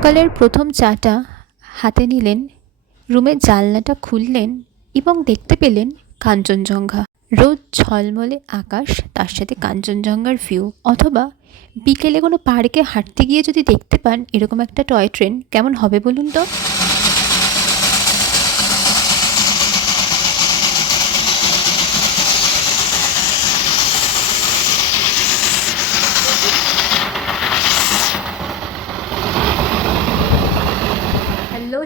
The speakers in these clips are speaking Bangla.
সকালের প্রথম চাটা হাতে নিলেন, রুমের জানলাটা খুললেন এবং দেখতে পেলেন কাঞ্চনজঙ্ঘা। রোদ ঝলমলে আকাশ, তার সাথে কাঞ্চনজঙ্ঘার ভিউ। অথবা বিকেলে কোনো পার্কে হাঁটতে গিয়ে যদি দেখতে পান এরকম একটা টয় ট্রেন, কেমন হবে বলুন তো? হ্যালো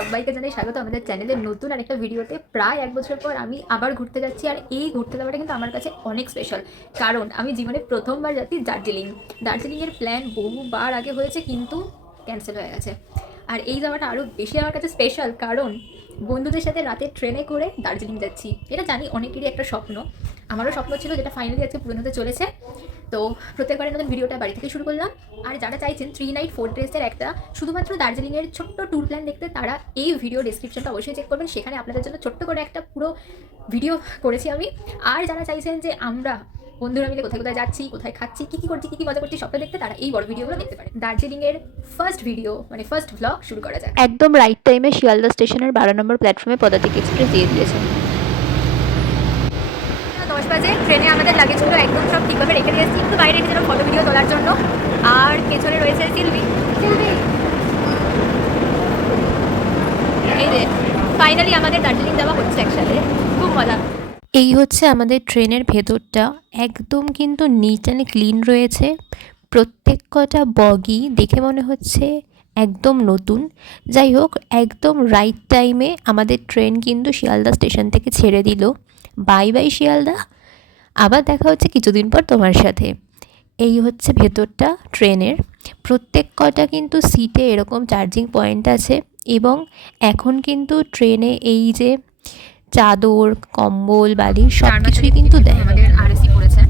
সবাইকে জানাই স্বাগত আমাদের চ্যানেলের নতুন আরেকটা ভিডিওতে। প্রায় 1 বছর পর আমি আবার ঘুরতে যাচ্ছি, আর এই ঘুরতে যাওয়াটা কিন্তু আমার কাছে অনেক স্পেশাল, কারণ আমি জীবনে প্রথমবার যাচ্ছি দার্জিলিংয়ের প্ল্যান বহুবার আগে হয়েছে, কিন্তু ক্যান্সেল হয়ে গেছে। আর এই যাওয়াটা আরও বেশি আমার কাছে স্পেশাল, কারণ বন্ধুদের সাথে রাতে ট্রেনে করে দার্জিলিং যাচ্ছি। এটা জানি অনেকেরই একটা স্বপ্ন, আমারও স্বপ্ন ছিল, যেটা ফাইনালি আজকে পূরণ হতে চলেছে। তো প্রত্যেকবারের মতন ভিডিওটা বাড়ি থেকে শুরু করলাম। আর যারা চাইছেন 3 নাইট 4 ডেজের একটা শুধুমাত্র দার্জিলিংয়ের ছোট্ট ট্যুর প্ল্যান দেখতে, তারা এই ভিডিও ডেসক্রিপশনটা অবশ্যই চেক করবেন, সেখানে আপনাদের জন্য ছোট্ট করে একটা পুরো ভিডিও করেছি আমি। আর যারা চাইছেন যে আমরা বন্ধুরা মিলে কোথায় কোথায় যাচ্ছি, কোথায় খাচ্ছি, কী কী করছি, কী কী মজা করছি সবটা দেখতে, তারা এই বড় ভিডিওগুলো দেখতে পারেন। দার্জিলিংয়ের ফার্স্ট ভিডিও মানে ফার্স্ট ভ্লগ শুরু করা যায়। একদম রাইট টাইমে শিয়ালদা স্টেশনের 12 নম্বর প্ল্যাটফর্মে পদাতিক এক্সপ্রেস দিয়ে দিয়েছেন। 10 বাজে ট্রেনে আমাদের লাগেজগুলো একদম সব ঠিকভাবে রেখে দিয়েছি, একটু বাইরে রেখেছিলাম ফটো ভিডিও তোলার জন্য। আর পেছনে রয়েছে সিলভি। এই যে ফাইনালি আমাদের দার্জিলিং যাওয়া হচ্ছে একসাথে, খুব মজা। এই হচ্ছে আমাদের ট্রেনের ভেতরটা, একদম কিন্তু নিট অ্যান্ড ক্লিন রয়েছে। প্রত্যেক কটা বগি দেখে মনে হচ্ছে একদম নতুন। যাই হোক, একদম রাইট টাইমে আমাদের ট্রেন কিন্তু শিয়ালদা স্টেশন থেকে ছেড়ে দিল। বাই বাই শিয়ালদা, আবার দেখা হচ্ছে কিছুদিন পর তোমার সাথে। এই হচ্ছে ভেতরটা ট্রেনের। প্রত্যেক কটা কিন্তু সিটে এরকম চার্জিং পয়েন্ট আছে, এবং এখন কিন্তু ট্রেনে এই যে চাদর, কম্বল, বালিশ সব কিছুই কিন্তু দেয়। আমাদের আরএসি পড়েছে,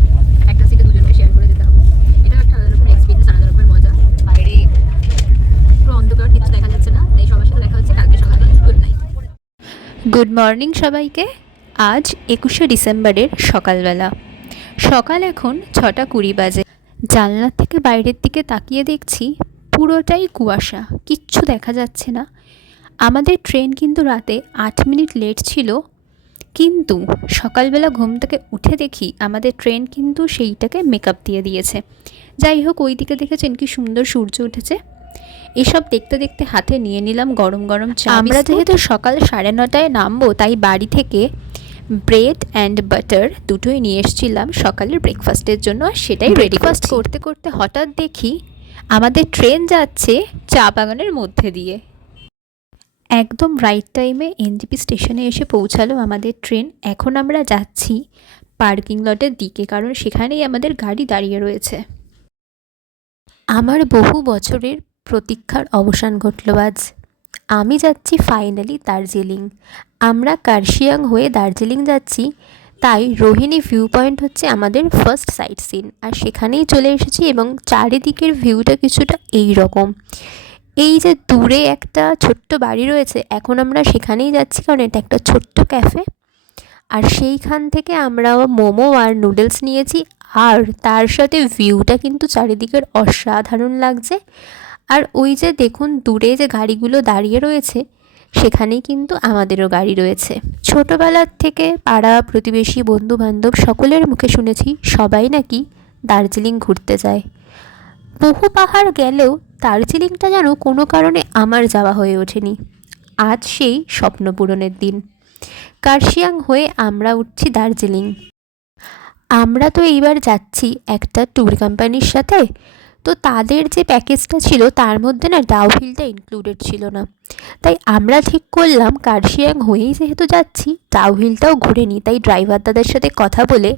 একটা সিটে দুজনকে শেয়ার করে যেতে হবে। এটা একটা আলাদা রকম এক্সপেরিয়েন্স, আলাদা রকমের মজা। বাইরে পুরো অন্ধকার, কিছু দেখা যাচ্ছে না, তাই সবার সাথে দেখা হচ্ছে কালকে সকালে। গুড নাইট, গুড মর্নিং সবাইকে। আজ 21শে ডিসেম্বরের সকালবেলা, সকাল এখন 6:20 বাজে। জানলার থেকে বাইরের দিকে তাকিয়ে দেখছি পুরোটাই কুয়াশা, কিচ্ছু দেখা যাচ্ছে না। আমাদের ট্রেন কিন্তু রাতে 8 মিনিট লেট ছিল, কিন্তু সকালবেলা ঘুম থেকে উঠে দেখি আমাদের ট্রেন কিন্তু সেইটাকে মেকআপ দিয়ে দিয়েছে। যাই হোক, ওই দিকে দেখেছেন কি সুন্দর সূর্য উঠেছে। এসব দেখতে দেখতে হাতে নিয়ে নিলাম গরম গরম চা। আমরা যেহেতু সকাল 9:30টায় নামবো, তাই বাড়ি থেকে ব্রেড অ্যান্ড বাটার দুটোই নিয়ে এসেছিলাম সকালের ব্রেকফাস্টের জন্য, আর সেটাই ব্রেকফাস্ট করতে করতে হঠাৎ দেখি আমাদের ট্রেন যাচ্ছে চা বাগানের মধ্যে দিয়ে। একদম রাইট টাইমে এনজেপি স্টেশনে এসে পৌঁছালো আমাদের ট্রেন। এখন আমরা যাচ্ছি পার্কিং লটের দিকে, কারণ সেখানেই আমাদের গাড়ি দাঁড়িয়ে রয়েছে। আমার বহু বছরের প্রতীক্ষার অবসান ঘটল আজ। আমি যাচ্ছি ফাইনালি দার্জিলিং। আমরা কার্শিয়াং হয়ে দার্জিলিং যাচ্ছি, তাই রোহিণী ভিউ পয়েন্ট হচ্ছে আমাদের ফার্স্ট সাইট সিন। আর সেখানেই চলে এসেছি, এবং চারিদিকের ভিউটা কিছুটা এই রকম। এই যে দূরে একটা ছোট্ট বাড়ি রয়েছে, এখন আমরা সেখানেই যাচ্ছি, কারণ এটা একটা ছোট্ট ক্যাফে। আর সেইখান থেকে আমরা মোমো আর নুডলস নিয়েছি, আর তার সাথে ভিউটা কিন্তু চারিদিকের অসাধারণ লাগছে। আর ওই যে দেখুন দূরে যে গাড়িগুলো দাঁড়িয়ে রয়েছে, সেখানেই কিন্তু আমাদেরও গাড়ি রয়েছে। ছোটোবেলার থেকে পাড়া প্রতিবেশী বন্ধুবান্ধব সকলের মুখে শুনেছি সবাই নাকি দার্জিলিং ঘুরতে যায়। বহু পাহাড় গেলেও দার্জিলিংটা যেন কোনো কারণে আমার যাওয়া হয়ে ওঠেনি। আজ সেই স্বপ্ন পূরণের দিন। কার্শিয়াং হয়ে আমরা উঠছি দার্জিলিং। আমরা তো এইবার যাচ্ছি একটা ট্যুর কোম্পানির সাথে, তো তাদের যে প্যাকেজটা ছিল তার মধ্যে না ডাউহিলটা ইনক্লুডেড ছিল না। তাই আমরা ঠিক করলাম কার্শিয়াং হয়েই যেহেতু যাচ্ছি, ডাউহিলটাও ঘুরে নিই। তাই ড্রাইভার দাদার সাথে কথা বলে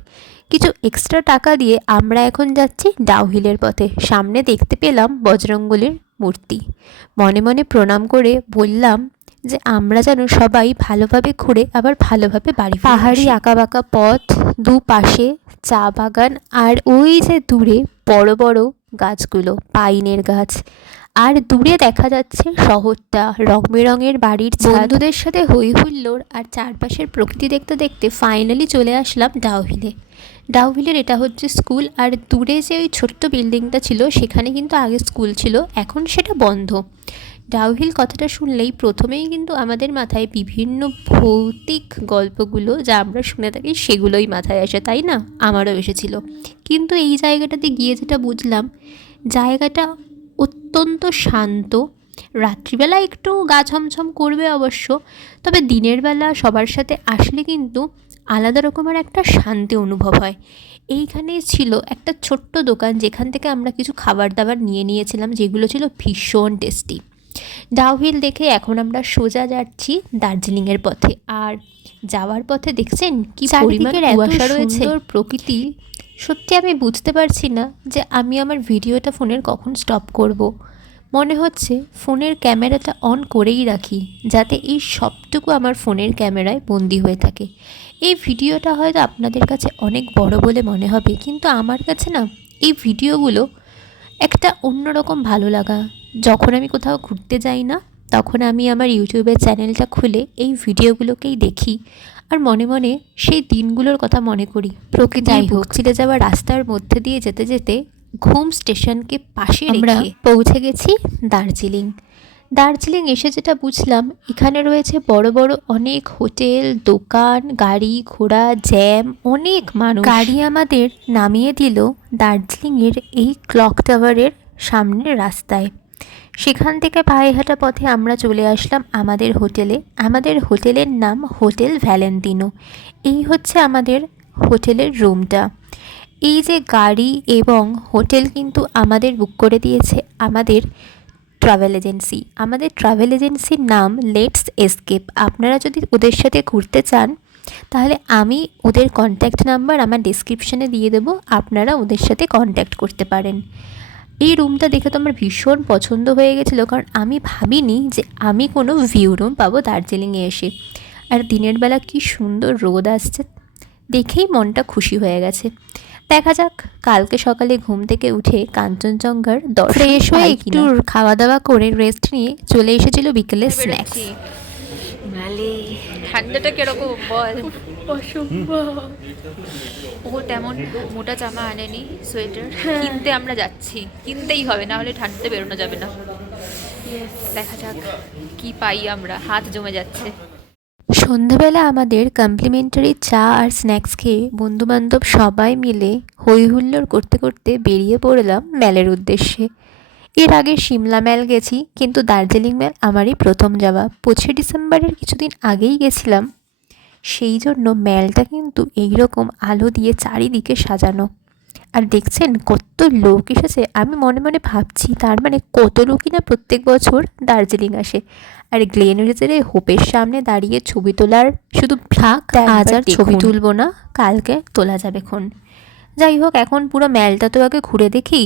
কিছু এক্সট্রা টাকা দিয়ে আমরা এখন যাচ্ছি ডাউহিলের পথে। সামনে দেখতে পেলাম বজরংবলীর মূর্তি। মনে মনে প্রণাম করে বললাম যে আমরা যেন সবাই ভালোভাবে ঘুরে আবার ভালোভাবে বাড়ি। পাহাড়ি আঁকাবাঁকা পথ, দুপাশে চা বাগান, আর ওই যে দূরে বড় বড় গাছগুলো, পাইনের গাছ। আর দূরে দেখা যাচ্ছে শহরটা, রং বেরঙের বাড়ির ছাদ। বন্ধুদের সাথে হই হুল্লোড় আর চারপাশের প্রকৃতি দেখতে দেখতে ফাইনালি চলে আসলাম ডাউহিলে। ডাউহিলের এটা হচ্ছে স্কুল। আর দূরে যে ওই ছোট্ট বিল্ডিংটা ছিল, সেখানে কিন্তু আগে স্কুল ছিল, এখন সেটা বন্ধ। ডাউহিল কথাটা শুনলেই প্রথমেই কিন্তু আমাদের মাথায় বিভিন্ন ভৌতিক গল্পগুলো যা আমরা শুনে থাকি সেগুলোই মাথায় আসে, তাই না? আমারও এসেছিল। কিন্তু এই জায়গাটাতে গিয়ে যেটা বুঝলাম, জায়গাটা অত্যন্ত শান্ত। রাত্রিবেলা একটু গা ছমছম করবে অবশ্য, তবে দিনের বেলা সবার সাথে আসলে কিন্তু আলাদা রকমের একটা শান্তি অনুভব হয়। এইখানে ছিল একটা ছোট্ট দোকান যেখান থেকে আমরা কিছু খাবার দাবার নিয়ে নিয়েছিলাম, যেগুলো ছিল ভীষণ টেস্টি। ডাউহিল দেখে এখন আমরা সোজা যাচ্ছি দার্জিলিংয়ের পথে। আর যাওয়ার পথে দেখছেন কি পরিমাণ কুয়াশা রয়েছে, প্রকৃতি। সত্যি আমি বুঝতে পারছি না যে আমি আমার ভিডিওটা ফোনের কখন স্টপ করব। মনে হচ্ছে ফোনের ক্যামেরাটা অন করেই রাখি, যাতে এই সবটুকু আমার ফোনের ক্যামেরায় বন্দি হয়ে থাকে। এই ভিডিওটা হয়তো আপনাদের কাছে অনেক বড় বলে মনে হবে, কিন্তু আমার কাছে না এই ভিডিওগুলো একটা অন্যরকম ভালো লাগা। যখন আমি কোথাও ঘুরতে যাই না, তখন আমি আমার ইউটিউবের চ্যানেলটা খুলে এই ভিডিওগুলোকেই দেখি আর মনে মনে সেই দিনগুলোর কথা মনে করি। প্রকৃতির বুক চিরে যাওয়া রাস্তার মধ্যে দিয়ে যেতে যেতে ঘুম স্টেশনকে পাশে রেখে পৌঁছে গেছি দার্জিলিং। দার্জিলিং এসে যেটা বুঝলাম, এখানে রয়েছে বড় বড় অনেক হোটেল, দোকান, গাড়ি ঘোড়া, জ্যাম, অনেক মানুষ। গাড়ি আমাদের নামিয়ে দিল দার্জিলিংয়ের এই ক্লক টাওয়ারের সামনের রাস্তায়। সেখান থেকে পায়ে হাঁটা পথে আমরা চলে আসলাম আমাদের হোটেলে। আমাদের হোটেলের নাম হোটেল ভ্যালেন্টিনো। এই হচ্ছে আমাদের হোটেলের রুমটা। এই যে গাড়ি এবং হোটেল কিন্তু আমাদের বুক করে দিয়েছে আমাদের ট্রাভেল এজেন্সি। আমাদের ট্রাভেল এজেন্সির নাম লেটস এসকেপ। আপনারা যদি ওদের সাথে ঘুরতে চান, তাহলে আমি ওদের কন্ট্যাক্ট নাম্বার আমার ডেসক্রিপশানে দিয়ে দেবো, আপনারা ওদের সাথে কন্ট্যাক্ট করতে পারেন। এই রুমটা দেখে তো আমার ভীষণ পছন্দ হয়ে গেছিলো, কারণ আমি ভাবিনি যে আমি কোনো ভিউ রুম পাবো দার্জিলিংয়ে এসে। আর দিনের বেলা কি সুন্দর রোদ আসছে, দেখেই মনটা খুশি হয়ে গেছে। দেখা যাক, কালকে সকালে ঘুম থেকে উঠে কাঞ্চনজঙ্ঘার ফ্রেশ হয়ে একটু খাওয়া দাওয়া করে রেস্ট নিয়ে চলে এসেছিল বিকেলের স্ন্যাক্স। ঠান্ডাটা কিরকম বল? অসম্ভব। ও তেমন মোটা জামা আনেনি, সোয়েটার কিনতে আমরা যাচ্ছি, কিনতেই হবে, না হলে ঠান্ডাতে বেরোনো যাবে না। দেখা যাক কি পাই আমরা, হাত জমে যাচ্ছে। সন্ধ্যাবেলা আমাদের কমপ্লিমেন্টারি চা আর স্ন্যাক্স খেয়ে বন্ধুবান্ধব সবাই মিলে হই হুল্লোড় করতে করতে বেরিয়ে পড়লাম ম্যালের উদ্দেশ্যে। এর আগে সিমলা ম্যাল গেছি, কিন্তু দার্জিলিং ম্যাল আমারই প্রথম যাওয়া। 25 ডিসেম্বরের কিছুদিন আগেই গেছিলাম, সেই জন্য ম্যালটা কিন্তু এইরকম আলো দিয়ে চারিদিকে সাজানো। আর দেখছেন কত লোক এসেছে। আমি মনে মনে ভাবছি, তার মানে কত লোকই না প্রত্যেক বছর দার্জিলিং আসে। আর গ্লেন রিজের হোপের সামনে দাঁড়িয়ে ছবি তোলার শুধু ভাগ, আজ আর ছবি তুলবো না, কালকে তোলা যাবে খন। যাই হোক, এখন পুরো ম্যালটা তো আগে ঘুরে দেখি।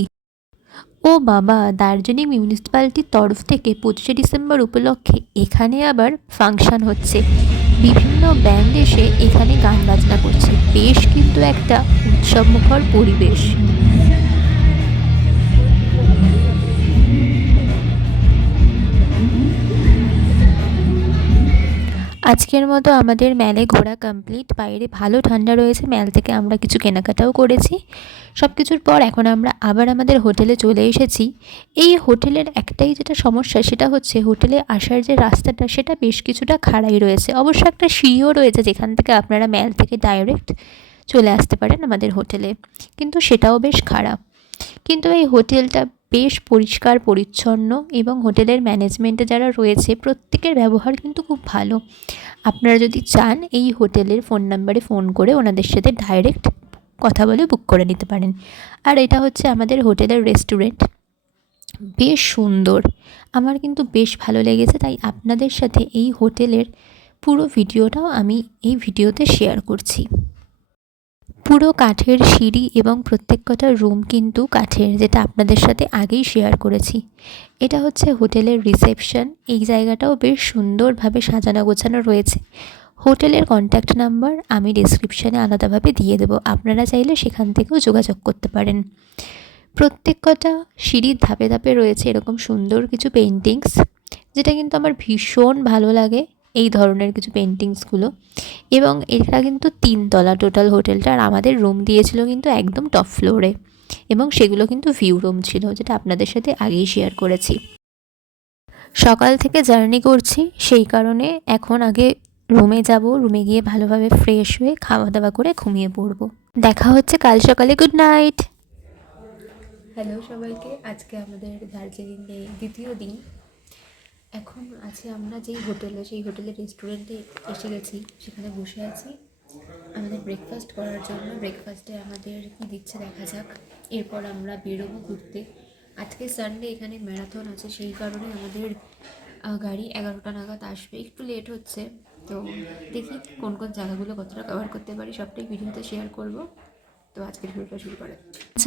ও বাবা, দার্জিলিং মিউনিসিপ্যালিটির তরফ থেকে 25 ডিসেম্বর উপলক্ষে এখানে আবার ফাংশন হচ্ছে। বিভিন্ন ব্যান্ড এসে এখানে গান বাজনা করছে, বেশ কিন্তু একটা উৎসবমুখর পরিবেশ। আজকের মতো আমাদের ম্যালে ঘোরা কমপ্লিট। বাইরে ভালো ঠান্ডা রয়েছে, ম্যাল থেকে আমরা কিছু কেনাকাটাও করেছি। সব কিছুর পর এখন আমরা আবার আমাদের হোটেলে চলে এসেছি। এই হোটেলের একটাই যেটা সমস্যা, সেটা হচ্ছে হোটেলে আসার যে রাস্তাটা সেটা বেশ কিছুটা খাড়াই রয়েছে। অবশ্য একটা সিঁড়িও রয়েছে যেখান থেকে আপনারা ম্যাল থেকে ডাইরেক্ট চলে আসতে পারেন আমাদের হোটেলে, কিন্তু সেটাও বেশ খারাপ। কিন্তু এই হোটেলটা বেশ পরিষ্কার পরিচ্ছন্ন এবং হোটেলের ম্যানেজমেন্টে যারা রয়েছে প্রত্যেকের ব্যবহার কিন্তু খুব ভালো। আপনারা যদি চান এই হোটেলের ফোন নাম্বারে ফোন করে ওনাদের সাথে ডাইরেক্ট কথা বলে বুক করে নিতে পারেন। আর এটা হচ্ছে আমাদের হোটেলের রেস্টুরেন্ট, বেশ সুন্দর, আমার কিন্তু বেশ ভালো লেগেছে। তাই আপনাদের সাথে এই হোটেলের পুরো ভিডিওটাও আমি এই ভিডিওতে শেয়ার করছি। পুরো কাঠের সিঁড়ি এবং প্রত্যেক কটা রুম কিন্তু কাঠের, যেটা আপনাদের সাথে আগেই শেয়ার করেছি। এটা হচ্ছে হোটেলের রিসেপশন। এই জায়গাটাও বেশ সুন্দরভাবে সাজানো গোছানো রয়েছে। হোটেলের কন্ট্যাক্ট নাম্বার আমি ডেসক্রিপশানে আলাদাভাবে দিয়ে দেবো, আপনারা চাইলে সেখান থেকেও যোগাযোগ করতে পারেন। প্রত্যেক কটা সিঁড়ির ধাপে ধাপে রয়েছে এরকম সুন্দর কিছু পেন্টিংস, যেটা কিন্তু আমার ভীষণ ভালো লাগে এই ধরনের কিছু পেন্টিংসগুলো। এবং এটা কিন্তু 3 তলা টোটাল হোটেলটা, আর আমাদের রুম দিয়েছিল কিন্তু একদম টপ ফ্লোরে, এবং সেগুলো কিন্তু ভিউ রুম ছিল, যেটা আপনাদের সাথে আগেই শেয়ার করেছি। সকাল থেকে জার্নি করছি, সেই কারণে এখন আগে রুমে যাব, রুমে গিয়ে ভালোভাবে ফ্রেশ হয়ে খাওয়া দাওয়া করে ঘুমিয়ে পড়বো। দেখা হচ্ছে কাল সকালে। Good night. হ্যালো সবাইকে, আজকে আমাদের দার্জিলিংয়ে দ্বিতীয় দিন। এখন আছি আমরা যেই হোটেলে, সেই হোটেলের রেস্টুরেন্টে এসে গেছি, সেখানে বসে আছি আমাদের ব্রেকফাস্ট করার জন্য। ব্রেকফাস্টে আমাদের কী দিচ্ছে দেখা যাক, এরপর আমরা বেরোবো ঘুরতে। আজকে সানডে, এখানে ম্যারাথন আছে, সেই কারণে আমাদের গাড়ি 11টা নাগাদ আসবে, একটু লেট হচ্ছে। তো দেখি কোন কোন জায়গাগুলো কতটা কভার করতে পারি, সবটাই ভিডিওতে শেয়ার করব। তো আজকের ভিডিওটা শুরু করে।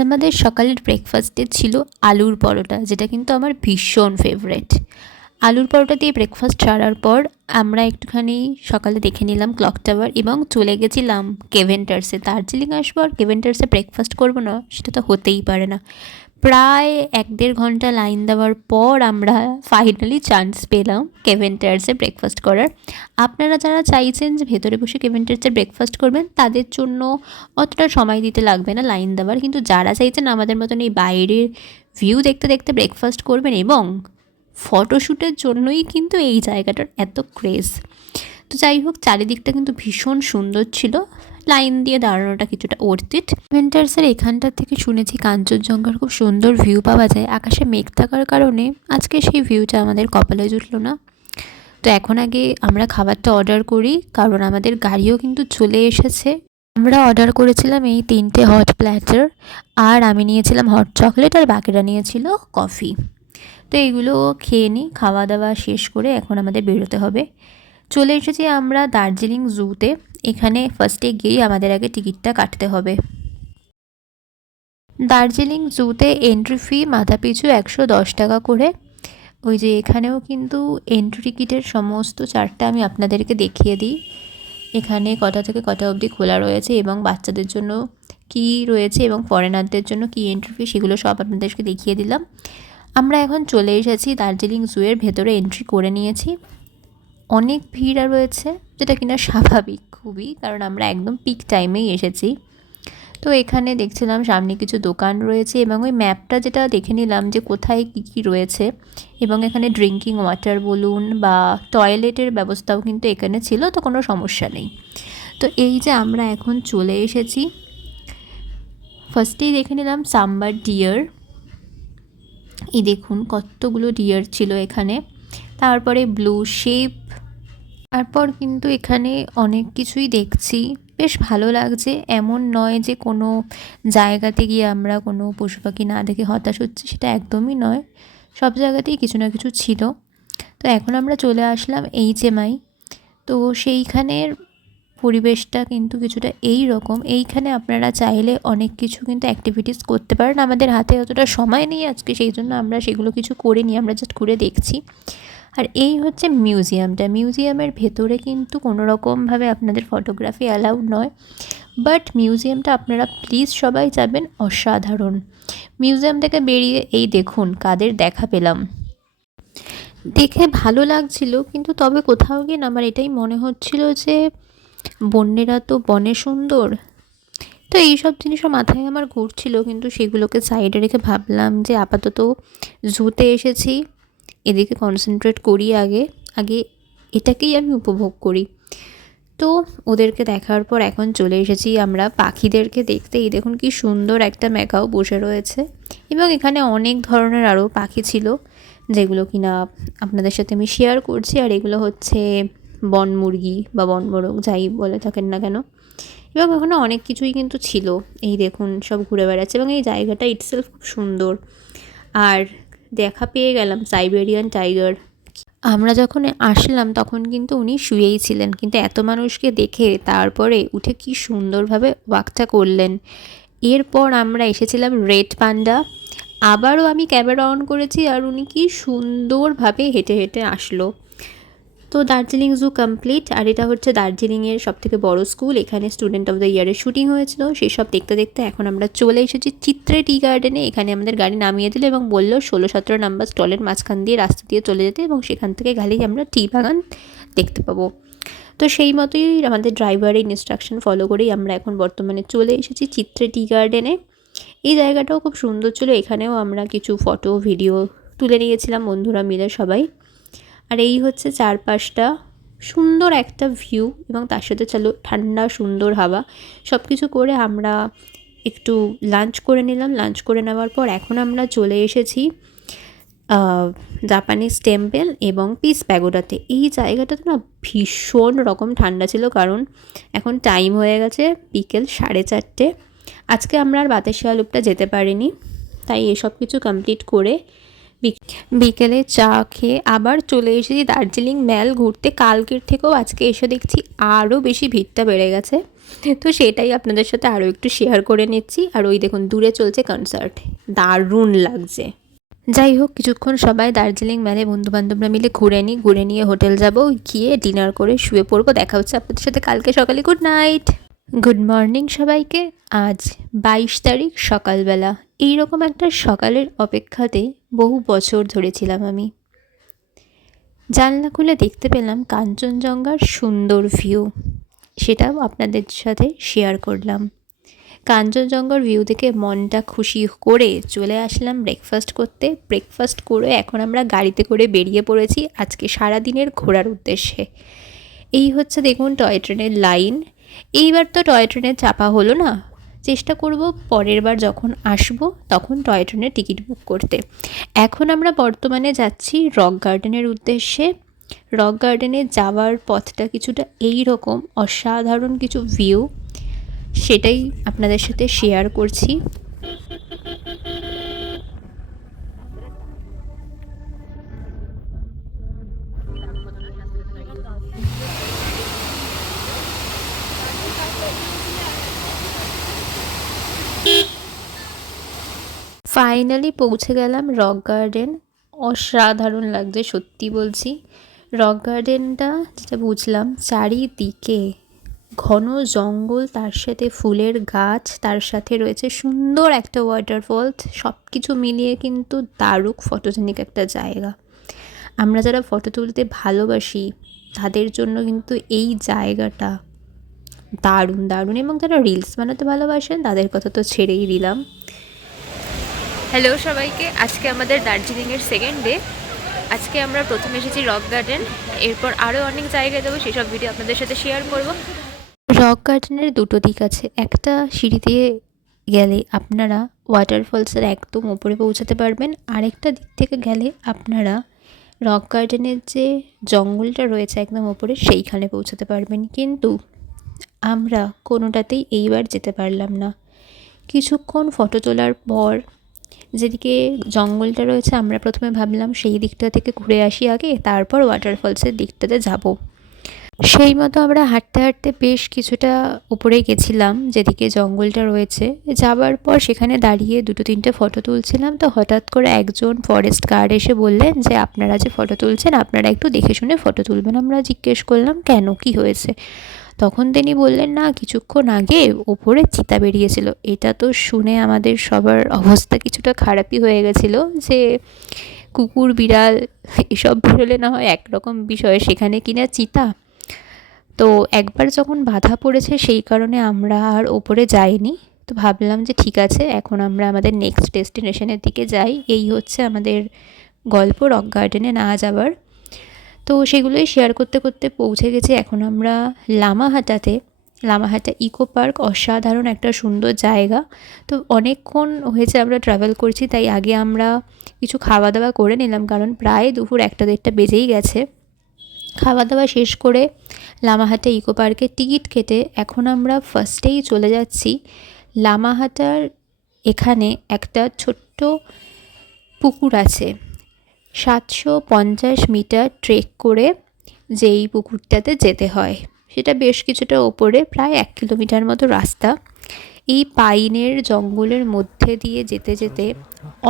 আমাদের সকালের ব্রেকফাস্টে ছিল আলুর পরোটা, যেটা কিন্তু আমার ভীষণ ফেভারেট। আলুর পরোটা দিয়ে ব্রেকফাস্ট সারার পর আমরা একটুখানি সকালে দেখে নিলাম ক্লক টাওয়ার এবং চলে গেছিলাম কেভেন্টার্সে। দার্জিলিং আসবো আর কেভেন্টার্সে ব্রেকফাস্ট করবো না, সেটা তো হতেই পারে না। প্রায় 1-1.5 ঘন্টা লাইন দেওয়ার পর আমরা ফাইনালি চান্স পেলাম কেভেন্টার্সে ব্রেকফাস্ট করার। আপনারা যারা চাইছেন যে ভেতরে বসে কেভেন্টার্সে ব্রেকফাস্ট করবেন, তাদের জন্য অতটা সময় দিতে লাগবে না লাইন দেওয়ার। কিন্তু যারা চাইছেন আমাদের মতন এই বাইরের ভিউ দেখতে দেখতে ব্রেকফাস্ট করবেন এবং ফটোশ্যুটের জন্যই কিন্তু এই জায়গাটার এত ক্রেজ। তো যাই হোক, চারিদিকটা কিন্তু ভীষণ সুন্দর ছিল, লাইন দিয়ে দাঁড়ানোটা কিছুটা অর্থিত। ইভেন্টার্সের এখানটার থেকে শুনেছি কাঞ্চনজঙ্ঘার খুব সুন্দর ভিউ পাওয়া যায়। আকাশে মেঘ থাকার কারণে আজকে সেই ভিউটা আমাদের কপালে জুটলো না। তো এখন আগে আমরা খাবারটা অর্ডার করি, কারণ আমাদের গাড়িও কিন্তু চলে এসেছে। আমরা অর্ডার করেছিলাম এই 3টে হট প্ল্যাটার, আর আমি নিয়েছিলাম হট চকলেট, আর বাকিরা নিয়েছিল কফি। তো এইগুলো খেয়ে নিই, খাওয়া দাওয়া শেষ করে এখন আমাদের বেরোতে হবে। চলে এসেছি আমরা দার্জিলিং জুতে। এখানে ফার্স্টে গিয়েই আমাদের আগে টিকিটটা কাটতে হবে। দার্জিলিং জুতে এন্ট্রি ফি মাথাপিছু 110 টাকা করে। ওই যে এখানেও কিন্তু এন্ট্রি টিকিটের সমস্ত চার্টটা আমি আপনাদেরকে দেখিয়ে দিই। এখানে কটা থেকে কটা অবধি খোলা রয়েছে এবং বাচ্চাদের জন্য কী রয়েছে এবং ফরেনারদের জন্য কী এন্ট্রি ফি, সেগুলো সব আপনাদেরকে দেখিয়ে দিলাম। আমরা এখন চলে এসেছি দার্জিলিং জুয়ের ভেতরে, এন্ট্রি করে নিয়েছি। অনেক ভিড় রয়েছে, যেটা কিনা স্বাভাবিক খুবই, কারণ আমরা একদম পিক টাইমেই এসেছি। তো এখানে দেখছিলাম সামনে কিছু দোকান রয়েছে এবং ওই ম্যাপটা যেটা দেখে নিলাম যে কোথায় কী কী রয়েছে, এবং এখানে ড্রিঙ্কিং ওয়াটার বলুন বা টয়লেটের ব্যবস্থাও কিন্তু এখানে ছিল, তো কোনো সমস্যা নেই। তো এই যে আমরা এখন চলে এসেছি, ফার্স্টেই দেখে নিলাম সাম্বার ডিয়ার। এই দেখুন কতগুলো ডিয়ার ছিল এখানে। তারপরে ব্লু শিপ। তারপর কিন্তু এখানে অনেক কিছুই দেখছি, বেশ ভালো লাগছে। এমন নয় যে কোনো জায়গাতে গিয়ে আমরা কোনো পশু পাখি না দেখে হতাশ হচ্ছি, সেটা একদমই নয়। সব জায়গাতেই কিছু না কিছু ছিল। তো এখন আমরা চলে আসলাম HMI। তো সেইখানের পরিবেশটা কিন্তু কিছুটা এই রকম। এইখানে আপনারা চাইলে অনেক কিছু কিন্তু অ্যাক্টিভিটিস করতে পারেন। আমাদের হাতে অতটা সময় নেই আজকে, সেই জন্য আমরা সেগুলো কিছু করিনি, আমরা জাস্ট ঘুরে দেখছি। আর এই হচ্ছে মিউজিয়ামটা। মিউজিয়ামের ভেতরে কিন্তু কোনো রকমভাবে আপনাদের ফটোগ্রাফি অ্যালাউড নয়, বাট মিউজিয়ামটা আপনারা প্লিজ সবাই যাবেন, অসাধারণ। মিউজিয়াম থেকে বেরিয়ে এই দেখুন কাদের দেখা পেলাম, দেখে ভালো লাগছিল। কিন্তু তবে কোথাও গিয়ে না আমার এটাই মনে হচ্ছিল যে বন্যেরা তো বনে সুন্দর। তো এইসব জিনিসও মাথায় আমার ঘুরছিল, কিন্তু সেগুলোকে সাইডে রেখে ভাবলাম যে আপাতত জুতে এসেছি, এদিকে কনসেন্ট্রেট করি, আগে আগে এটাকেই আমি উপভোগ করি। তো ওদেরকে দেখার পর এখন চলে এসেছি আমরা পাখিদেরকে দেখতে। এই দেখুন কি সুন্দর একটা ম্যাকাও বসে রয়েছে, এবং এখানে অনেক ধরনের আরও পাখি ছিল, যেগুলো কিনা আপনাদের সাথে আমি শেয়ার করছি। আর এগুলো হচ্ছে বন মুরগি বা বন মোরগ, যাই বলে থাকেন না কেন। এবং ওখানে অনেক কিছুই কিন্তু ছিল, এই দেখুন সব ঘুরে বেড়াচ্ছে, এবং এই জায়গাটা ইটসেলফ খুব সুন্দর। আর দেখা পেয়ে গেলাম সাইবেরিয়ান টাইগার। আমরা যখন আসলাম তখন কিন্তু উনি শুয়েই ছিলেন, কিন্তু এত মানুষকে দেখে তারপরে উঠে কি সুন্দরভাবে ওয়াকটা করলেন। এরপর আমরা এসেছিলাম রেড পান্ডা। আবারও আমি ক্যামেরা অন করেছি, আর উনি কি সুন্দরভাবে হেঁটে হেঁটে আসলো। তো দার্জিলিং জু কমপ্লিট। আর এটা হচ্ছে দার্জিলিংয়ের সবথেকে বড় স্কুল, এখানে স্টুডেন্ট অফ দ্য ইয়ারের শুটিং হয়েছিল। সেই সব দেখতে দেখতে এখন আমরা চলে এসেছি চিত্রে টি গার্ডেনে। এখানে আমাদের গাড়ি নামিয়ে দিল এবং বললো 16-17 নাম্বার স্টলের মাঝখান দিয়ে রাস্তা দিয়ে চলে যেতে, এবং সেখান থেকে গেলেই আমরা টি বাগান দেখতে পাবো। তো সেই মতোই আমাদের ড্রাইভারের ইনস্ট্রাকশন ফলো করেই আমরা এখন বর্তমানে চলে এসেছি চিত্রে টি গার্ডেনে। এই জায়গাটাও খুব সুন্দর ছিল, এখানেও আমরা কিছু ফটো ভিডিও তুলে নিয়েছিলাম বন্ধুরা মিলে সবাই। আর এই হচ্ছে চারপাশটা, সুন্দর একটা ভিউ এবং তার সাথে চালু ঠান্ডা সুন্দর হাওয়া। সব কিছু করে আমরা একটু লাঞ্চ করে নিলাম। লাঞ্চ করে নেওয়ার পর এখন আমরা চলে এসেছি জাপানিজ টেম্পল এবং পিস প্যাগোডাতে। এই জায়গাটাতে না ভীষণ রকম ঠান্ডা ছিল, কারণ এখন টাইম হয়ে গেছে বিকেল 4:30। আজকে আমরা আর বাতাসিয়া লুপটা যেতে পারিনি, তাই এসব কিছু কমপ্লিট করে বিকেলে চা খেয়ে আবার চলে এসেছি দার্জিলিং ম্যাল ঘুরতে। কালকের থেকেও আজকে এসে দেখছি আরও বেশি ভিড়টা বেড়ে গেছে, তো সেটাই আপনাদের সাথে আরও একটু শেয়ার করে নিচ্ছি। আর ওই দেখুন দূরে চলছে কনসার্ট, দারুণ লাগছে। যাই হোক, কিছুক্ষণ সবাই দার্জিলিং ম্যালে বন্ধুবান্ধবরা মিলে ঘুরে নিয়ে হোটেল যাব, গিয়ে ডিনার করে শুয়ে পড়বো। দেখা হচ্ছে আপনাদের সাথে কালকে সকালে। গুড নাইট, গুড মর্নিং সবাইকে। আজ 22 তারিখ সকালবেলা। এইরকম একটা সকালের অপেক্ষাতে বহু বছর ধরেছিলাম আমি। জানলা খুলে দেখতে পেলাম কাঞ্চনজঙ্ঘার সুন্দর ভিউ, সেটাও আপনাদের সাথে শেয়ার করলাম। কাঞ্চনজঙ্ঘার ভিউ দেখে মনটা খুশি করে চলে আসলাম ব্রেকফাস্ট করতে। ব্রেকফাস্ট করে এখন আমরা গাড়িতে করে বেরিয়ে পড়েছি আজকে সারাদিনের ঘোরার উদ্দেশ্যে। এই হচ্ছে দেখুন টয় ট্রেনের লাইন। এইবার তো টয় ট্রেনে চাপা হলো না, চেষ্টা করব পরের বার যখন আসব তখন টয় ট্রেনের টিকিট বুক করতে। এখন আমরা বর্তমানে যাচ্ছি রক গার্ডেনের উদ্দেশ্যে। রক গার্ডেনে যাওয়ার পথটা কিছুটা এই রকম অসাধারণ কিছু ভিউ, সেটাই আপনাদের সাথে শেয়ার করছি। ফাইনালি পৌঁছে গেলাম রক গার্ডেন। অসাধারণ লাগছে সত্যি বলছি। রক গার্ডেনটা যেটা বুঝলাম, চারিদিকে ঘন জঙ্গল, তার সাথে ফুলের গাছ, তার সাথে রয়েছে সুন্দর একটা ওয়াটারফল। সব কিছু মিলিয়ে কিন্তু দারুণ ফটোজেনিক একটা জায়গা। আমরা যারা ফটো তুলতে ভালোবাসি তাদের জন্য কিন্তু এই জায়গাটা দারুণ দারুণ, এবং যারা রিলস বানাতে ভালোবাসেন তাদের কথা তো ছেড়েই দিলাম। হ্যালো সবাইকে, আজকে আমাদের দার্জিলিংয়ের সেকেন্ড ডে। আজকে আমরা প্রথমে এসেছি রক গার্ডেন, এরপর আরও অনেক জায়গায় দেবো, সেসব ভিডিও আপনাদের সাথে শেয়ার করব। রক গার্ডেনের দুটো দিক আছে। একটা সিঁড়ি দিয়ে গেলে আপনারা ওয়াটারফলসের একদম ওপরে পৌঁছাতে পারবেন, আরেকটা দিক থেকে গেলে আপনারা রক গার্ডেনের যে জঙ্গলটা রয়েছে একদম ওপরে সেইখানে পৌঁছাতে পারবেন। কিন্তু আমরা কোনোটাতেই এইবার যেতে পারলাম না। কিছুক্ষণ ফটো তোলার পর যেদিকে জঙ্গলটা রয়েছে আমরা প্রথমে ভাবলাম সেই দিকটা থেকে ঘুরে আসি আগে, তারপর ওয়াটারফলসের দিকটাতে যাব। সেই মতো আমরা হাঁটতে হাঁটতে বেশ কিছুটা উপরে গেছিলাম যেদিকে জঙ্গলটা রয়েছে। যাবার পর সেখানে দাঁড়িয়ে দুটো তিনটে ফটো তুলছিলাম, তো হঠাৎ করে একজন ফরেস্ট গার্ড এসে বললেন যে আপনারা যে ফটো তুলছেন আপনারা একটু দেখে শুনে ফটো তুলবেন। আমরা জিজ্ঞেস করলাম কেন, কি হয়েছে? তখন তিনি বললেন না, কিছুক্ষণ আগে ওপরে চিতা বেরিয়েছিল। এটা তো শুনে আমাদের সবার অবস্থা কিছুটা খারাপই হয়ে গেছিলো, যে কুকুর বিড়াল এসব বেরোলে না হয় একরকম বিষয়, সেখানে কিনা চিতা। তো একবার যখন বাধা পড়েছে সেই কারণে আমরা আর ওপরে যাইনি। তো ভাবলাম যে ঠিক আছে, এখন আমরা আমাদের নেক্সট ডেস্টিনেশনের দিকে যাই। এই হচ্ছে আমাদের গল্প রক গার্ডেনে না যাবার। তো সেগুলোই শেয়ার করতে করতে পৌঁছে গেছি এখন আমরা লামাহাটাতে। লামাহাটা ইকো পার্ক অসাধারণ একটা সুন্দর জায়গা। তো অনেকক্ষণ হয়েছে আমরা ট্রাভেল করছি, তাই আগে আমরা কিছু খাওয়া দাওয়া করে নিলাম, কারণ প্রায় দুপুর 1-1:30 বেজেই গেছে। খাওয়া দাওয়া শেষ করে লামাহাটা ইকো পার্কে টিকিট কেটে এখন আমরা ফার্স্টেই চলে যাচ্ছি লামাহাটার। এখানে একটা ছোট্ট পুকুর আছে, 750 মিটার ট্রেক করে যেই পুকুরটাতে যেতে হয়, সেটা বেশ কিছুটা ওপরে, প্রায় 1 কিলোমিটার মতো রাস্তা। এই পাইনের জঙ্গলের মধ্যে দিয়ে যেতে যেতে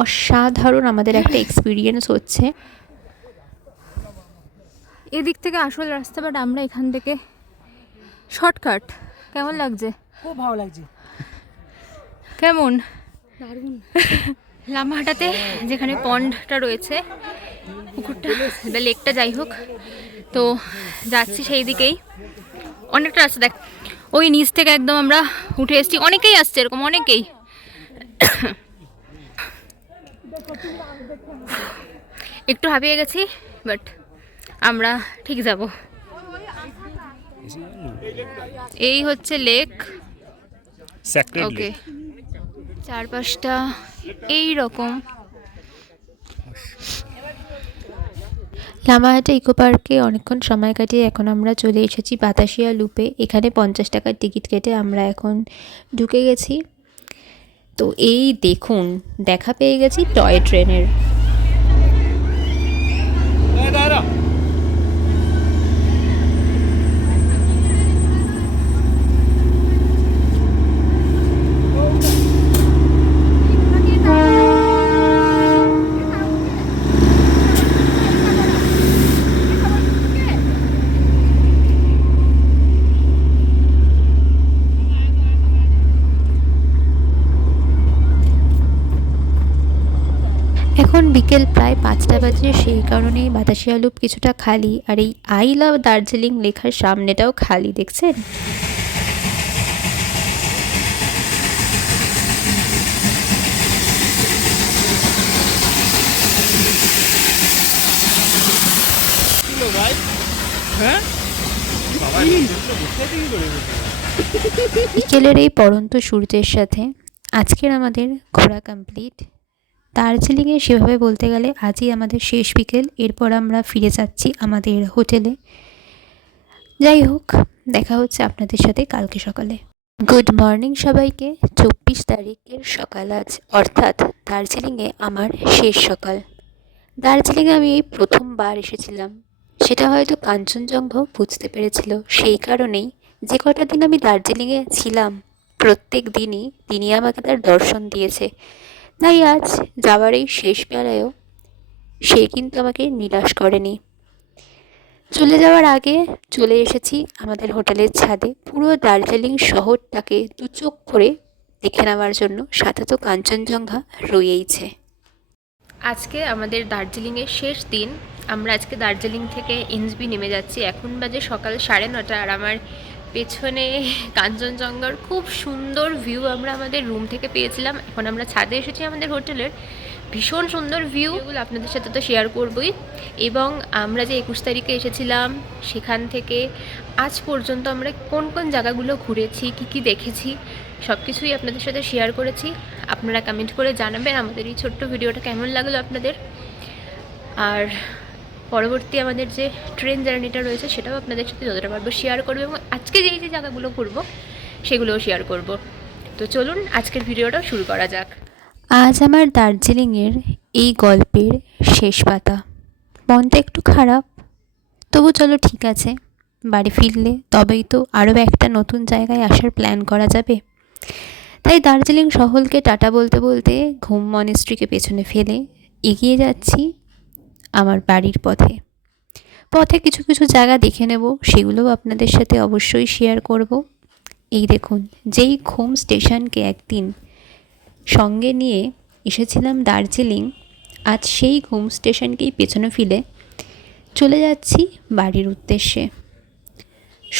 অসাধারণ আমাদের একটা এক্সপিরিয়েন্স হচ্ছে। এদিক থেকে আসল রাস্তা, বাট আমরা এখান থেকে শর্টকাট। কেমন লাগছে? খুব ভালো লাগছে। কেমন? দারুণ। লামাহাটাতে যেখানে পন্ডটা রয়েছে, পুকুরটা বা লেকটা, যাই হোক, তো যাচ্ছি সেই দিকেই। অনেকটা রাস্তা দেখ, ওই নিচ থেকে একদম আমরা উঠে এসেছি। অনেকেই আসছে এরকম, অনেকেই। একটু হাঁপিয়ে গেছি, বাট আমরা ঠিক যাব। এই হচ্ছে লেক। ওকে, চারপাশটা এই রকম। লামাহাটা ইকো পার্কে অনেকক্ষণ সময় কাটিয়ে এখন আমরা চলে এসেছি বাতাসিয়া লুপে। এখানে 50 টাকার টিকিট কেটে আমরা এখন ঢুকে গেছি। তো এই দেখুন, দেখা পেয়ে গেছি টয় ট্রেনের। এখন বিকেল প্রায় 5টা বাজে, সেই কারণেই বাতাসিয়া লুপ কিছুটা খালি, আর এই আই লাভ দার্জিলিং লেখার সামনেটাও খালি, দেখছেন? বিকেলের এই পড়ন্ত সূর্যের সাথে আজকের আমাদের ঘোরা কমপ্লিট। দার্জিলিংয়ে সেভাবে বলতে গেলে আজই আমাদের শেষ বিকেল, এরপর আমরা ফিরে যাচ্ছি আমাদের হোটেলে। যাই হোক, দেখা হচ্ছে আপনাদের সাথে কালকে সকালে। গুড মর্নিং সবাইকে। 24 তারিখের সকাল আজ, অর্থাৎ দার্জিলিংয়ে আমার শেষ সকাল। দার্জিলিংয়ে আমি এই প্রথমবার এসেছিলাম, সেটা হয়তো কাঞ্চনজঙ্ঘা বুঝতে পেরেছিল, সেই কারণেই যে কটা দিন আমি দার্জিলিংয়ে ছিলাম প্রত্যেক দিনই তিনি আমাকে তার দর্শন দিয়েছে। তাই আজ যাওয়ার এই শেষ বেলায়ও সে কিন্তু আমাকে নিরাশ করেনি। চলে যাওয়ার আগে চলে এসেছি আমাদের হোটেলের ছাদে, পুরো দার্জিলিং শহরটাকে দু চোখ করে দেখে নেওয়ার জন্য, সাথে তো কাঞ্চনজঙ্ঘা রয়েইছে। আজকে আমাদের দার্জিলিংয়ের শেষ দিন। আমরা আজকে দার্জিলিং থেকে এনজবি নেমে যাচ্ছি। এখন বাজে সকাল 9:30, আর আমার পেছনে কাঞ্চনজঙ্ঘার খুব সুন্দর ভিউ আমরা আমাদের রুম থেকে পেয়েছিলাম। এখন আমরা ছাদে এসেছি আমাদের হোটেলের, ভীষণ সুন্দর ভিউ, এগুলো আপনাদের সাথে তো শেয়ার করবই। এবং আমরা যে 21 তারিখে এসেছিলাম সেখান থেকে আজ পর্যন্ত আমরা কোন কোন জায়গাগুলো ঘুরেছি, কী কী দেখেছি, সব কিছুই আপনাদের সাথে শেয়ার করেছি। আপনারা কমেন্ট করে জানাবেন আমাদের এই ছোট্ট ভিডিওটা কেমন লাগলো আপনাদের। আর পরবর্তী আমাদের যে ট্রেন জার্নিটা রয়েছে সেটাও আপনাদের সাথে যতটা পারবো শেয়ার করবো, এবং আজকে যেই যে জায়গাগুলো ঘুরবো সেগুলোও শেয়ার করব। তো চলুন আজকের ভিডিওটা শুরু করা যাক। আজ আমার দার্জিলিংয়ের এই গল্পের শেষ পাতা। মনটা একটু খারাপ, তবু চলো ঠিক আছে, বাড়ি ফিরলে তবেই তো আরও একটা নতুন জায়গায় আসার প্ল্যান করা যাবে। তাই দার্জিলিং শহরকে টাটা বলতে বলতে ঘুম মনেস্ট্রিকে পেছনে ফেলে এগিয়ে যাচ্ছি আমার বাড়ির পথে। পথে কিছু কিছু জায়গা দেখে নেব, সেগুলোও আপনাদের সাথে অবশ্যই শেয়ার করব। এই দেখুন, যেই ঘুম স্টেশনকে একদিন সঙ্গে নিয়ে এসেছিলাম দার্জিলিং, আজ সেই ঘুম স্টেশনকেই পেছনে ফেলে চলে যাচ্ছি বাড়ির উদ্দেশ্যে।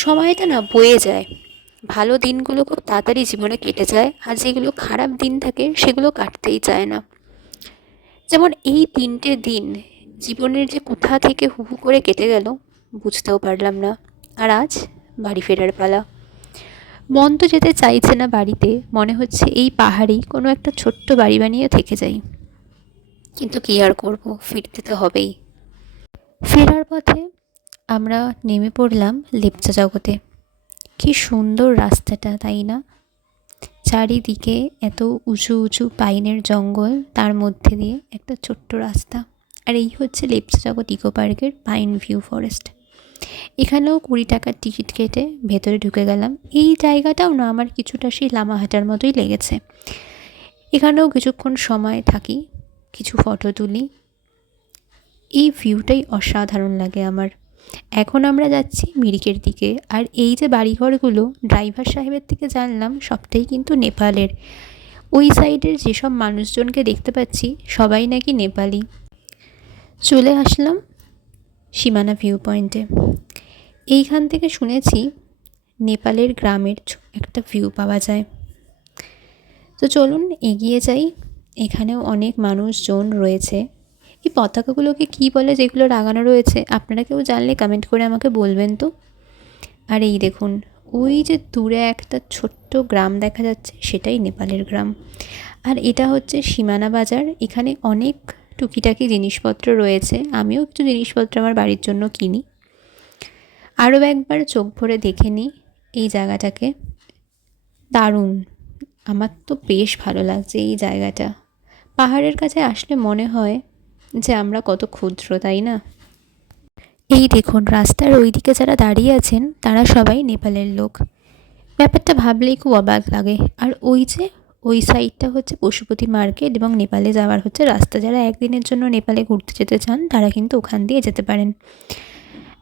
সময়টা না বয়ে যায়, ভালো দিনগুলো খুব তাড়াতাড়ি জীবনে কেটে যায়, আর যেগুলো খারাপ দিন থাকে সেগুলো কাটতেই চায় না। যেমন এই 3টে দিন জীবনের যে কোথা থেকে হু হু করে কেটে গেল বুঝতেও পারলাম না। আর আজ বাড়ি ফেরার পালা। মন তো যেতে চাইছে না বাড়িতে, মনে হচ্ছে এই পাহাড়েই কোনো একটা ছোট্ট বাড়ি বানিয়ে থেকে যাই, কিন্তু কী আর করবো, ফিরতে তো হবেই। ফেরার পথে আমরা নেমে পড়লাম লেপচা জগতে। কী সুন্দর রাস্তাটা, তাই না? চারিদিকে এত উঁচু উঁচু পাইনের জঙ্গল, তার মধ্যে দিয়ে একটা ছোট্ট রাস্তা। আর এই হচ্ছে লেপচা জগৎ ইকো পার্কের পাইন ভিউ ফরেস্ট। এখানেও 20 টাকার টিকিট কেটে ভেতরে ঢুকে গেলাম। এই জায়গাটাও না আমার কিছুটা সেই লামাহাটার মতোই লেগেছে। এখানেও কিছুক্ষণ সময় থাকি, কিছু ফটো তুলি। এই ভিউটাই অসাধারণ লাগে আমার। এখন আমরা যাচ্ছি মিরিকের দিকে, আর এই যে বাড়িঘরগুলো ড্রাইভার সাহেবের থেকে জানলাম সবটাই কিন্তু নেপালের। ওই সাইডের যেসব মানুষজনকে দেখতে পাচ্ছি সবাই নাকি নেপালি। চলে আসলাম সীমানা ভিউ পয়েন্টে। এইখান থেকে শুনেছি নেপালের গ্রামের একটা ভিউ পাওয়া যায়। তো চলুন এগিয়ে যাই। এখানেও অনেক মানুষজন রয়েছে। এই পতাকাগুলোকে কী বলে যেগুলো লাগানো রয়েছে, আপনারা কেউ জানলে কমেন্ট করে আমাকে বলবেন তো। আর এই দেখুন, ওই যে দূরে একটা ছোট্ট গ্রাম দেখা যাচ্ছে, সেটাই নেপালের গ্রাম। আর এটা হচ্ছে সীমানা বাজার। এখানে অনেক টুকিটাকি জিনিসপত্র রয়েছে, আমিও কিছু জিনিসপত্র আমার বাড়ির জন্য কিনি। আরও একবার চোখ ভরে দেখে নিই এই জায়গাটাকে, দারুণ। আমার তো বেশ ভালো লাগছে এই জায়গাটা। পাহাড়ের কাছে আসলে মনে হয় যে আমরা কত ক্ষুদ্র, তাই না? এই দেখুন, রাস্তার ওই দিকে যারা দাঁড়িয়ে আছেন তারা সবাই নেপালের লোক। ব্যাপারটা ভাবলেই খুব অবাক লাগে। আর ওই যে ওই সাইডটা হচ্ছে পশুপতি মার্কেট এবং নেপালে যাওয়ার হচ্ছে রাস্তা। যারা একদিনের জন্য নেপালে ঘুরতে যেতে চান তারা কিন্তু ওখান দিয়ে যেতে পারেন।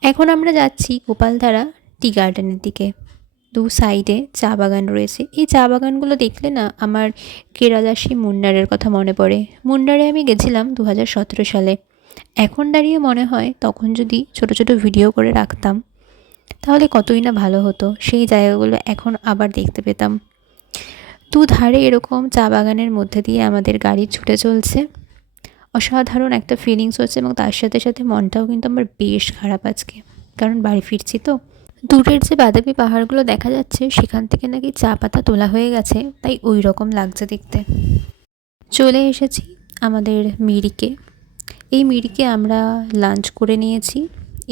এখন আমরা যাচ্ছি গোপালধারা টি গার্ডেনের দিকে। দু সাইডে চা বাগান রয়েছে। এই চা বাগানগুলো দেখলে না আমার কেরালাসী মুন্নারের কথা মনে পড়ে। মুন্নারে আমি গেছিলাম 2017 সালে। এখন দাঁড়িয়ে মনে হয় তখন যদি ছোট ছোট ভিডিও করে রাখতাম তাহলে কতই না ভালো হতো। সেই জায়গাগুলো এখন আবার দেখতে পেতাম। দুধারে এরকম চা বাগানের মধ্যে দিয়ে আমাদের গাড়ি ছুটে চলছে। অসাধারণ একটা ফিলিংস হচ্ছে এবং তার সাথে সাথে মনটাও কিন্তু আমার বেশ খারাপ আজকে, কারণ বাড়ি ফিরছি তো। দূরের যে বাদামি পাহাড়গুলো দেখা যাচ্ছে সেখান থেকে নাকি চা পাতা তোলা হয়ে গেছে, তাই ওই রকম লাগছে দেখতে। চলে এসেছি আমাদের মিরিকে। এই মিরিকে আমরা লাঞ্চ করে নিয়েছি।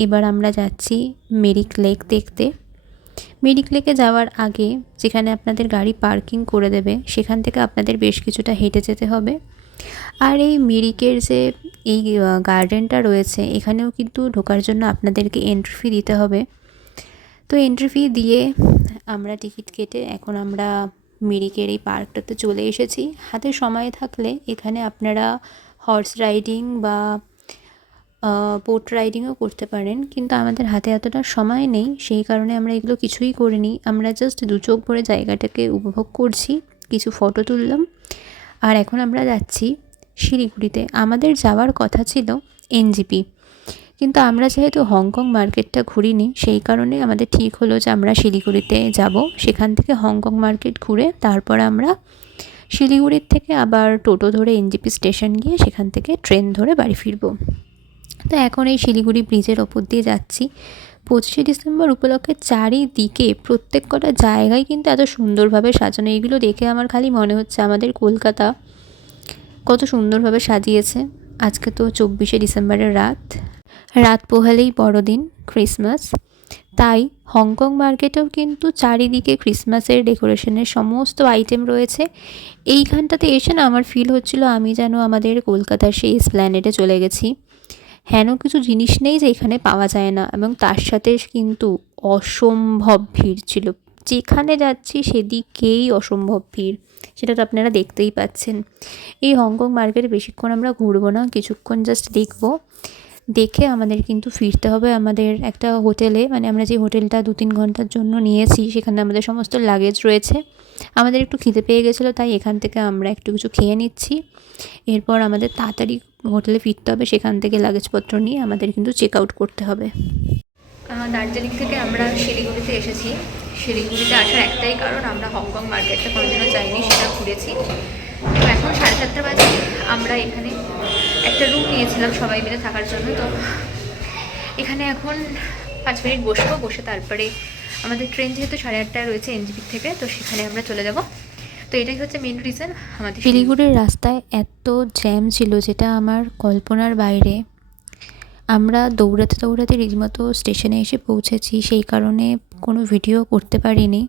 এবার আমরা যাচ্ছি মিরিক লেক দেখতে। মিরিক লেকে যাওয়ার আগে যেখানে আপনাদের গাড়ি পার্কিং করে দেবে সেখান থেকে আপনাদের বেশ কিছুটা হেঁটে যেতে হবে। আর এই মিরিকের যে এই গার্ডেনটা রয়েছে এখানেও কিন্তু ঢোকার জন্য আপনাদেরকে এন্ট্রি ফি দিতে হবে। তো এন্ট্রি ফি দিয়ে আমরা টিকিট কেটে এখন আমরা মিরিকের এই পার্কটাতে চলে এসেছি। হাতে সময় থাকলে এখানে আপনারা হর্স রাইডিং বা বোট রাইডিংও করতে পারেন, কিন্তু আমাদের হাতে এতটা সময় নেই, সেই কারণে আমরা এগুলো কিছুই করিনি। আমরা জাস্ট দু চোখ ভরে জায়গাটাকে উপভোগ করছি, কিছু ফটো তুললাম। আর এখন আমরা যাচ্ছি শিলিগুড়িতে। আমাদের যাওয়ার কথা ছিল এনজেপি, কিন্তু আমরা যেহেতু হংকং মার্কেটটা ঘুরিনি সেই কারণে আমাদের ঠিক হলো যে আমরা শিলিগুড়িতে যাব। সেখান থেকে হংকং মার্কেট ঘুরে তারপর আমরা শিলিগুড়ির থেকে আবার টোটো ধরে এনজেপি স্টেশন গিয়ে সেখান থেকে ট্রেন ধরে বাড়ি ফিরব। তো এখন এই শিলিগুড়ি ব্রিজের ওপর দিয়ে যাচ্ছি। 25শে ডিসেম্বর উপলক্ষে চারিদিকে প্রত্যেক কটা জায়গায় কিন্তু এত সুন্দরভাবে সাজানো। এগুলো দেখে আমার খালি মনে হচ্ছে আমাদের কলকাতা কত সুন্দরভাবে সাজিয়েছে। আজকে তো 24শে ডিসেম্বরের রাত পোহালেই বড়দিন, ক্রিসমাস। তাই হংকং মার্কেটেও কিন্তু চারিদিকে ক্রিসমাসের ডেকোরেশনের সমস্ত আইটেম রয়েছে। এইখানটাতে এসে না আমার ফিল হচ্ছিল আমি যেন আমাদের কলকাতার সেই এসপ্ল্যানেডে চলে গেছি। হেন কিছু জিনিস নেই যে এখানে পাওয়া যায় না, এবং তার সাথে কিন্তু অসম্ভব ভিড় ছিল। যেখানে যাচ্ছি সেদিকেই অসম্ভব ভিড়, সেটা তো আপনারা দেখতেই পাচ্ছেন। এই হংকং মার্কেটে বেশিক্ষণ আমরা ঘুরবো না, কিছুক্ষণ জাস্ট দেখবো। দেখে আমাদের কিন্তু ফিরতে হবে আমাদের একটা হোটেলে, মানে আমরা যে হোটেলটা 2-3 ঘন্টার জন্য নিয়েছি সেখানে আমাদের সমস্ত লাগেজ রয়েছে। আমাদের একটু খিদে পেয়ে গেছিলো তাই এখান থেকে আমরা একটু কিছু খেয়ে নিচ্ছি। এরপর আমাদের তাড়াতাড়ি হোটেলে ফিরতে হবে, সেখান থেকে লাগেজপত্র নিয়ে আমাদের কিন্তু চেক আউট করতে হবে। দার্জিলিং থেকে আমরা শিলিগুড়িতে এসেছি। শিলিগুড়িতে আসার একটাই কারণ, আমরা হংকং মার্কেটটা কোনোদিনও যাইনি, সেটা ঘুরেছি। তো এখন 7:30 বাজে। আমরা এখানে একটা রুম নিয়েছিলাম সবাই মিলে থাকার জন্য। তো এখানে এখন 5 মিনিট বসবো, বসে তারপরে আমাদের ট্রেন যেহেতু 8:30টায় রয়েছে এনজেপি থেকে, তো সেখানে আমরা চলে যাব। তো এটাই হচ্ছে মেন রিজন আমাদের। শিলিগুড়ির রাস্তায় এত জ্যাম ছিল যেটা আমার কল্পনার বাইরে। আমরা দৌড়াতে দৌড়াতে রীতিমতো স্টেশনে এসে পৌঁছেছি, সেই কারণে কোনো ভিডিও করতে পারিনি।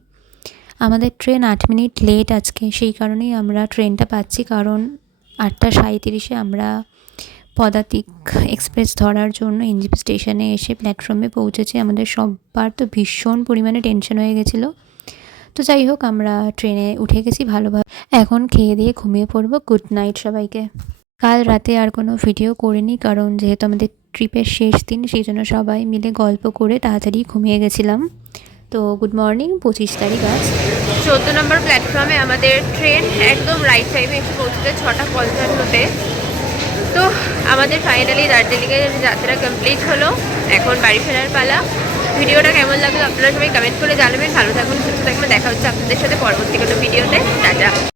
আমাদের ট্রেন 8 মিনিট লেট আজকে, সেই কারণেই আমরা ট্রেনটা পাচ্ছি, কারণ 8:37-এ আমরা পদাতিক এক্সপ্রেস ধরার জন্য এনজেপি স্টেশনে এসে প্ল্যাটফর্মে পৌঁছেছি। আমাদের সবার তো ভীষণ পরিমাণে টেনশন হয়ে গেছিলো। তো যাই হোক, আমরা ট্রেনে উঠে গেছি ভালোভাবে। এখন খেয়ে দিয়ে ঘুমিয়ে পড়বো। গুড নাইট সবাইকে। কাল রাতে আর কোনো ভিডিও করিনি, কারণ যেহেতু আমাদের ট্রিপের শেষ দিন সেই জন্য সবাই মিলে গল্প করে তাড়াতাড়ি ঘুমিয়ে গেছিলাম। তো গুড মর্নিং, 25 তারিখ আজ। 14 নম্বর প্ল্যাটফর্মে আমাদের ট্রেন একদম রাইট টাইমে এসে পৌঁছেছে 6:55-তে। তো আমাদের ফাইনালি দার্জিলিংয়ের যাত্রা কমপ্লিট হলো। এখন বাড়ি ফেরার পালা। ভিডিওটা কেমন লাগলো আপনারা সবাই কমেন্ট করে জানাবেন। ভালো থাকুন, সুস্থ থাকবেন। দেখা হচ্ছে আপনাদের সাথে পরবর্তী কোনো ভিডিওতে। টাটা।